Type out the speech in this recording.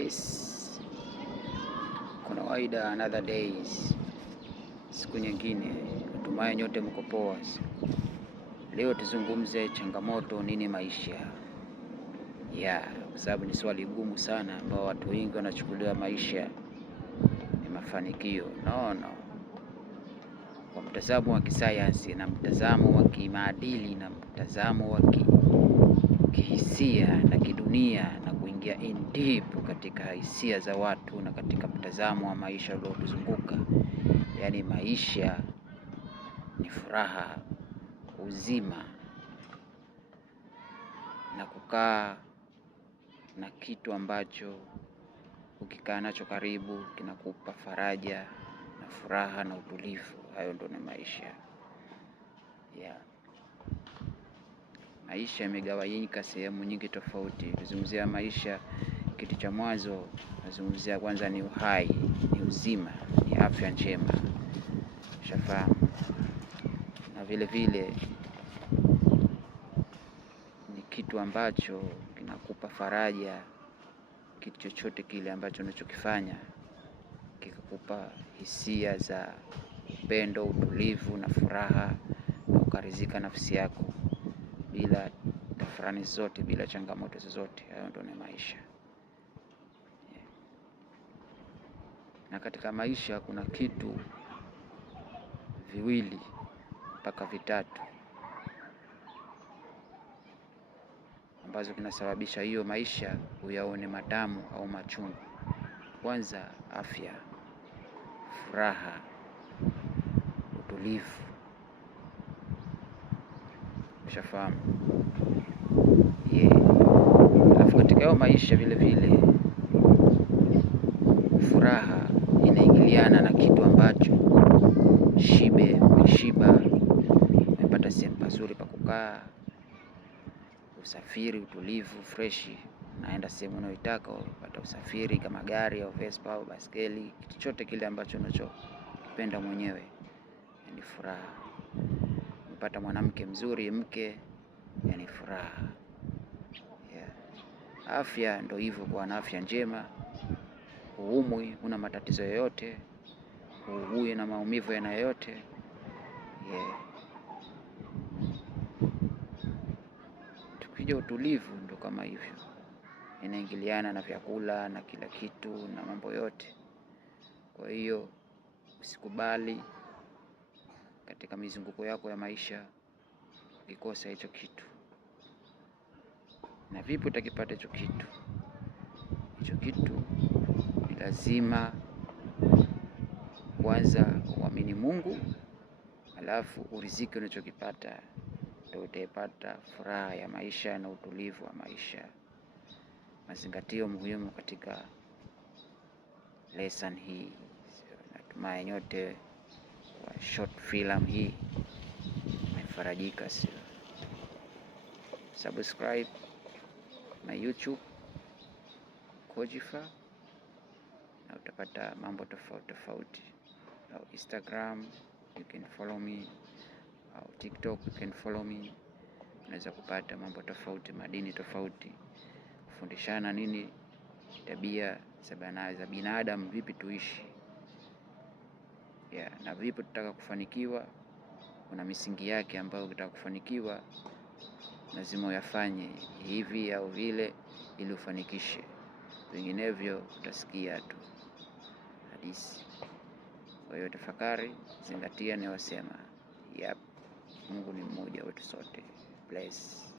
Yes, kuna waida another days, siku nyingine. Natumai nyote mko poa. Leo tuzungumze changamoto nini maisha. Kwa sababu ni swali gumu sana ambao watu wengi wanachukulia maisha ni mafanikio. No. Kwa mtazamo wa kisayansi na mtazamo wa kimaadili na mtazamo wa kihisia na kidunia na kuingia in deep katika hisia za watu na katika mtazamo wa maisha uliotuzunguka. Yaani maisha ni furaha, uzima na kukaa na kitu ambacho ukikaa nacho karibu kinakupa faraja na furaha na utulivu. Hayo ndo ni maisha. Maisha yamegawanyika sehemu nyingi tofauti. Kuzungumzia maisha, kitu cha mwanzo nazungumzia kwanza ni uhai, ni uzima, ni afya njema. Ushafahamu? Na vile vile ni kitu ambacho kinakupa faraja. Kitu chochote kile ambacho unachokifanya kikakupa hisia za upendo, utulivu na furaha, na ukaridhika nafsi yako bila tafrani zote, bila changamoto zozote. Hayo ndo ni maisha. Na katika maisha kuna kitu viwili mpaka vitatu ambazo kinasababisha hiyo maisha uyaone matamu au machungu. Kwanza, afya, furaha, utulivu. Ushafahamu? Alafu katika hiyo maisha vile vile furaha inaingiliana na kitu ambacho umeshiba, umepata sehemu pazuri pa kukaa, usafiri, utulivu, freshi, naenda sehemu unayoitaka, upata usafiri kama gari au Vespa au baskeli, kitu chochote kile ambacho unachokipenda mwenyewe, ni furaha. Umepata mwanamke mzuri, mke, ni furaha. Afya ndo hivyo, kwa na afya njema, huumwi, huna matatizo yoyote, huugui na maumivu yana yoyote. Tukija utulivu ndo kama hivyo, inaingiliana na vyakula na kila kitu na mambo yote. Kwa hiyo usikubali katika mizunguko yako ya maisha ukikosa hicho kitu. Na vipi utakipata hicho kitu? Hicho kitu ni lazima kwanza uamini Mungu, alafu uriziki unachokipata ndio utaipata furaha ya maisha na utulivu wa maisha. Mazingatio muhimu katika lesson hii. Natumai nyote kwa short film hii umefarajika. Subscribe my YouTube Kojifa na utapata mambo tofauti. Au Instagram you can follow me, au TikTok you can follow me. Unaweza kupata mambo tofauti, madini tofauti, kufundishana nini tabia za binadamu, vipi tuishi, na vipi tutaka kufanikiwa. Kuna misingi yake ambayo ukitaka kufanikiwa lazima uyafanye hivi au vile ili ufanikishe. Vinginevyo utasikia tu hadithi. Kwa hiyo tafakari, zingatia ni wasema. Mungu ni mmoja wetu sote. Bless.